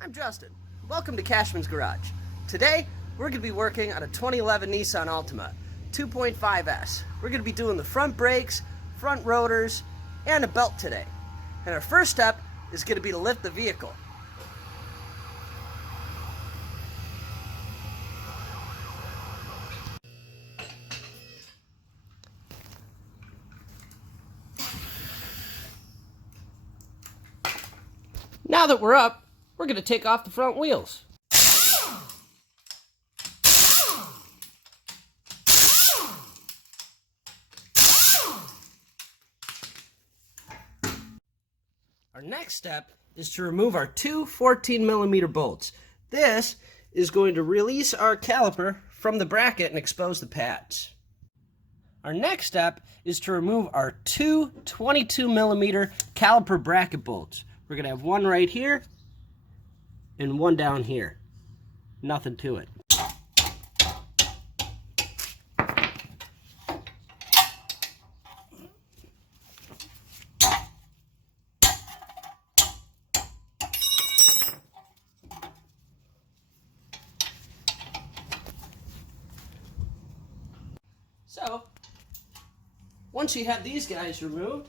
I'm Justin. Welcome to Cashman's Garage. Today, we're going to be working on a 2011 Nissan Altima 2.5S. We're going to be doing the front brakes, front rotors, and a belt today. And our first step is going to be to lift the vehicle. Now that we're up, we're going to take off the front wheels. Our next step is to remove our two 14mm bolts. This is going to release our caliper from the bracket and expose the pads. Our next step is to remove our two 22mm caliper bracket bolts. We're going to have one right here and one down here. Nothing to it. So, once you have these guys removed,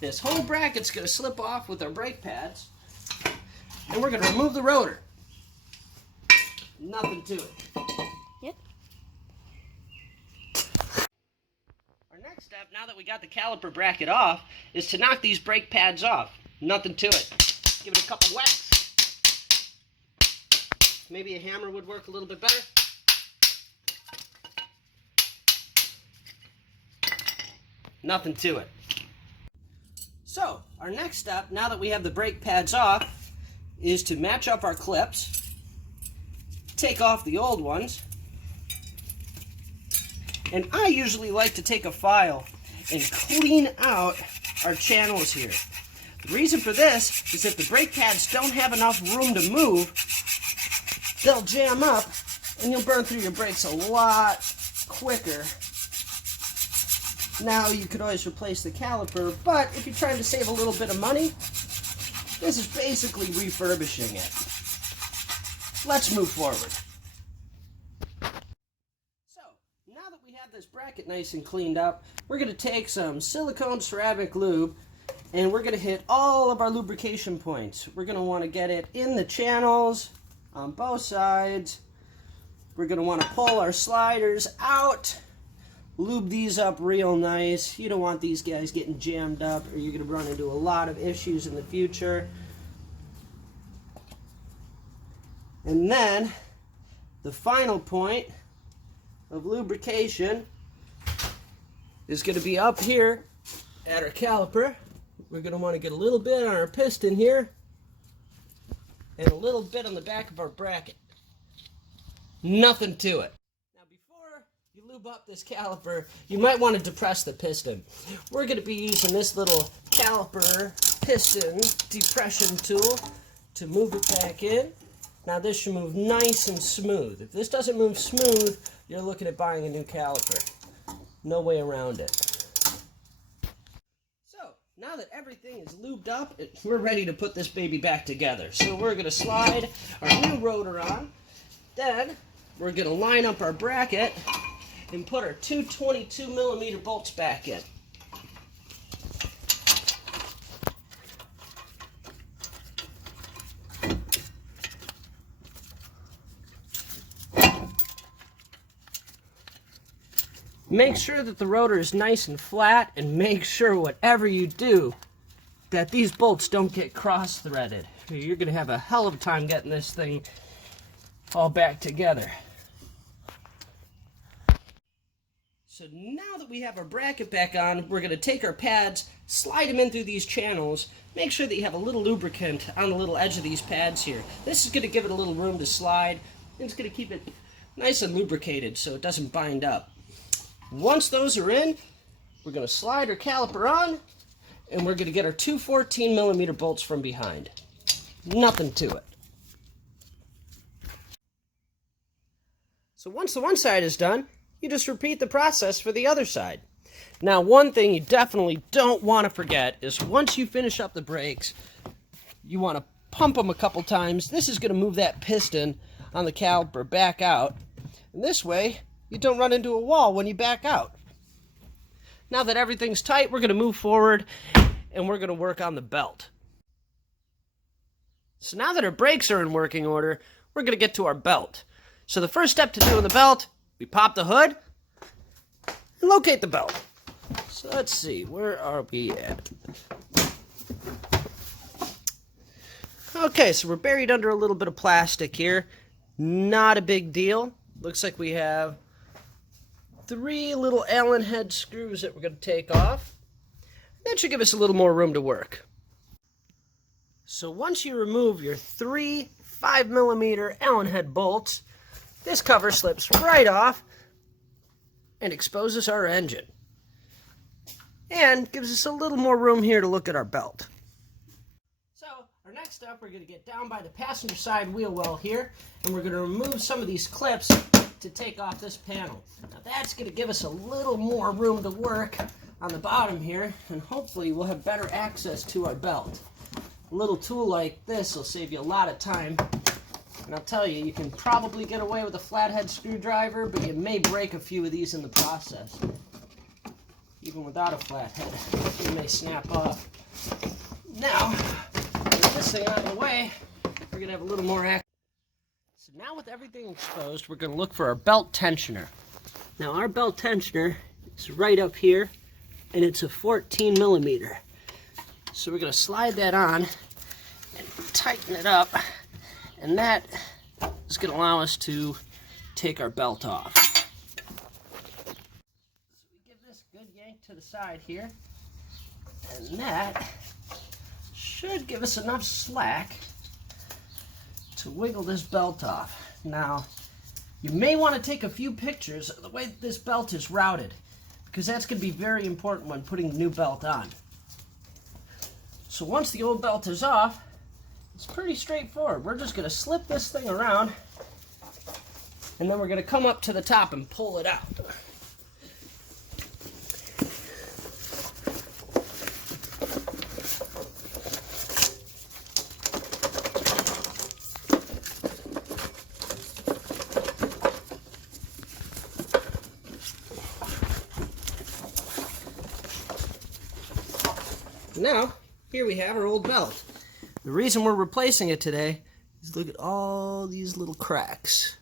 this whole bracket's going to slip off with our brake pads, and we're going to remove the rotor. Nothing to it. Yep. Our next step, now that we got the caliper bracket off, is to knock these brake pads off. Nothing to it. Give it a couple whacks. Maybe a hammer would work a little bit better. Nothing to it. So, our next step, now that we have the brake pads off, is to match up our clips, take off the old ones, and I usually like to take a file and clean out our channels here. The reason for this is if the brake pads don't have enough room to move, they'll jam up and you'll burn through your brakes a lot quicker. Now you could always replace the caliper, but if you're trying to save a little bit of money, this is basically refurbishing it. Let's move forward. So, now that we have this bracket nice and cleaned up, we're going to take some silicone ceramic lube and we're going to hit all of our lubrication points. We're going to want to get it in the channels on both sides. We're going to want to pull our sliders out. Lube these up real nice. You don't want these guys getting jammed up or you're going to run into a lot of issues in the future. And then the final point of lubrication is going to be up here at our caliper. We're going to want to get a little bit on our piston here and a little bit on the back of our bracket. Nothing to it. You lube up this caliper, you might want to depress the piston. We're going to be using this little caliper piston depression tool to move it back in. Now this should move nice and smooth. If this doesn't move smooth, you're looking at buying a new caliper. No way around it. So, now that everything is lubed up, we're ready to put this baby back together. So we're going to slide our new rotor on. Then, we're going to line up our bracket and put our two 22mm bolts back in. Make sure that the rotor is nice and flat, and make sure whatever you do that these bolts don't get cross-threaded. You're going to have a hell of a time getting this thing all back together. So now that we have our bracket back on, we're going to take our pads, slide them in through these channels, make sure that you have a little lubricant on the little edge of these pads here. This is going to give it a little room to slide, and it's going to keep it nice and lubricated so it doesn't bind up. Once those are in, we're going to slide our caliper on, and we're going to get our two 14mm bolts from behind. Nothing to it. So once the one side is done, you just repeat the process for the other side. Now, one thing you definitely don't want to forget is once you finish up the brakes, you want to pump them a couple times, this is going to move that piston on the caliper back out. And this way, you don't run into a wall when you back out. Now that everything's tight, we're going to move forward and we're going to work on the belt. So now that our brakes are in working order, we're going to get to our belt. So the first step to doing the belt, we pop the hood and locate the belt. So let's see, where are we at? Okay, so we're buried under a little bit of plastic here. Not a big deal. Looks like we have 3 little Allen head screws that we're going to take off. That should give us a little more room to work. So once you remove your 3 5mm Allen head bolts, this cover slips right off and exposes our engine. And gives us a little more room here to look at our belt. So our next up, we're going to get down by the passenger side wheel well here, and we're going to remove some of these clips to take off this panel. Now that's going to give us a little more room to work on the bottom here, and hopefully we'll have better access to our belt. A little tool like this will save you a lot of time. And I'll tell you, you can probably get away with a flathead screwdriver, but you may break a few of these in the process. Even without a flathead, it may snap off. Now, with this thing out of the way, we're going to have a little more action. So now with everything exposed, we're going to look for our belt tensioner. Now our belt tensioner is right up here, and it's a 14mm. So we're going to slide that on and tighten it up, and that is going to allow us to take our belt off. Good yank to the side here, and that should give us enough slack to wiggle this belt off. Now, you may want to take a few pictures of the way that this belt is routed, because that's going to be very important when putting the new belt on. So once the old belt is off, it's pretty straightforward. We're just going to slip this thing around, and then we're going to come up to the top and pull it out. Now, here we have our old belt. The reason we're replacing it today is look at all these little cracks.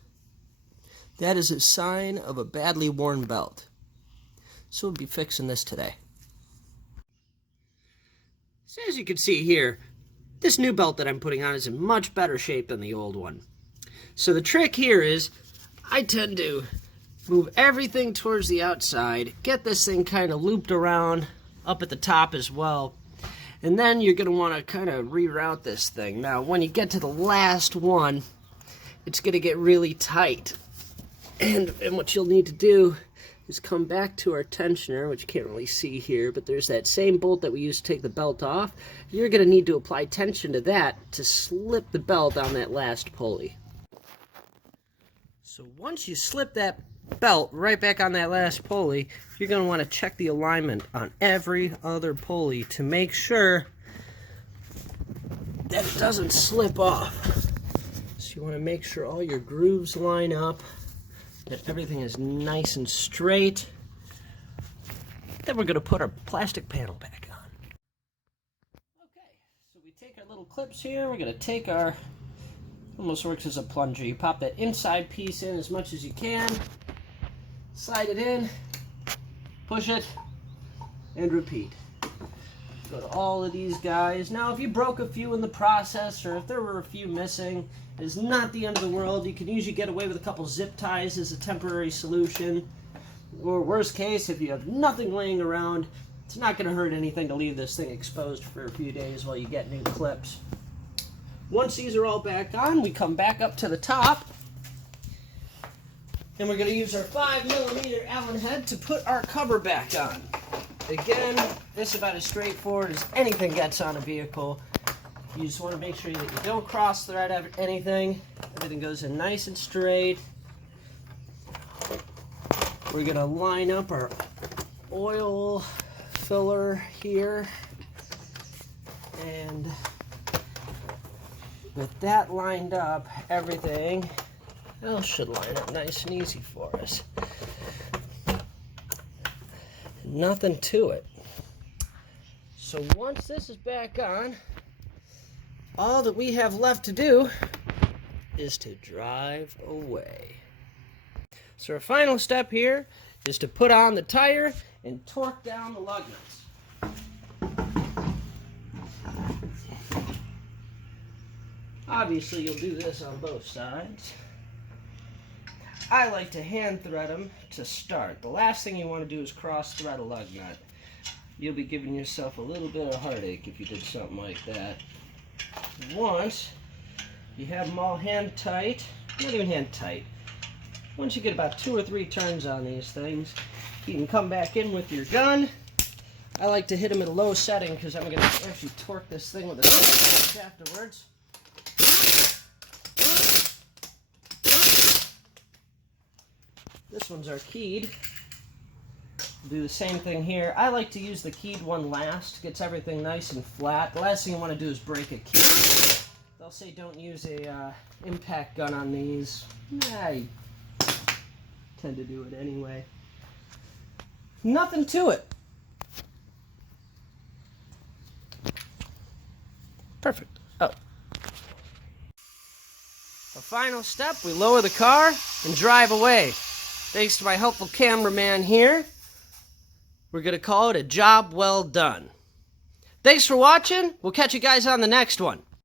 That is a sign of a badly worn belt. So we'll be fixing this today. So as you can see here, this new belt that I'm putting on is in much better shape than the old one. So the trick here is I tend to move everything towards the outside, get this thing kind of looped around up at the top as well. And then you're going to want to kind of reroute this thing. Now, when you get to the last one, it's going to get really tight. And what you'll need to do is come back to our tensioner, which you can't really see here, but there's that same bolt that we used to take the belt off. You're going to need to apply tension to that to slip the belt on that last pulley. So once you slip that belt right back on that last pulley, you're going to want to check the alignment on every other pulley to make sure that it doesn't slip off. So you want to make sure all your grooves line up, that everything is nice and straight. Then we're going to put our plastic panel back on. Okay, so we take our little clips here, we're going to take our, almost works as a plunger. You pop that inside piece in as much as you can, slide it in, push it, and repeat. Go to all of these guys. Now if you broke a few in the process, or if there were a few missing, it's not the end of the world. You can usually get away with a couple zip ties as a temporary solution. Or worst case, if you have nothing laying around, it's not going to hurt anything to leave this thing exposed for a few days while you get new clips. Once these are all back on, we come back up to the top, and we're going to use our 5mm Allen head to put our cover back on. Again, this is about as straightforward as anything gets on a vehicle. You just want to make sure that you don't cross thread anything. Everything goes in nice and straight. We're going to line up our oil filler here. And With that lined up, everything else should line up nice and easy for us. Nothing to it. So once this is back on, all that we have left to do is to drive away. So our final step here is to put on the tire and torque down the lug nuts. Obviously, you'll do this on both sides. I like to hand thread them to start. The last thing you want to do is cross thread a lug nut. You'll be giving yourself a little bit of heartache if you did something like that. Once you have them all hand tight, not even hand tight, once you get about 2 or 3 turns on these things, you can come back in with your gun. I like to hit them at a low setting because I'm going to actually torque this thing with a stick afterwards. This one's our keyed. Do the same thing here. I like to use the keyed one last. Gets everything nice and flat. The last thing you want to do is break a key. They'll say don't use a impact gun on these. I tend to do it anyway. Nothing to it. Perfect. Oh. The final step, we lower the car and drive away. Thanks to my helpful cameraman here. We're going to call it a job well done. Thanks for watching. We'll catch you guys on the next one.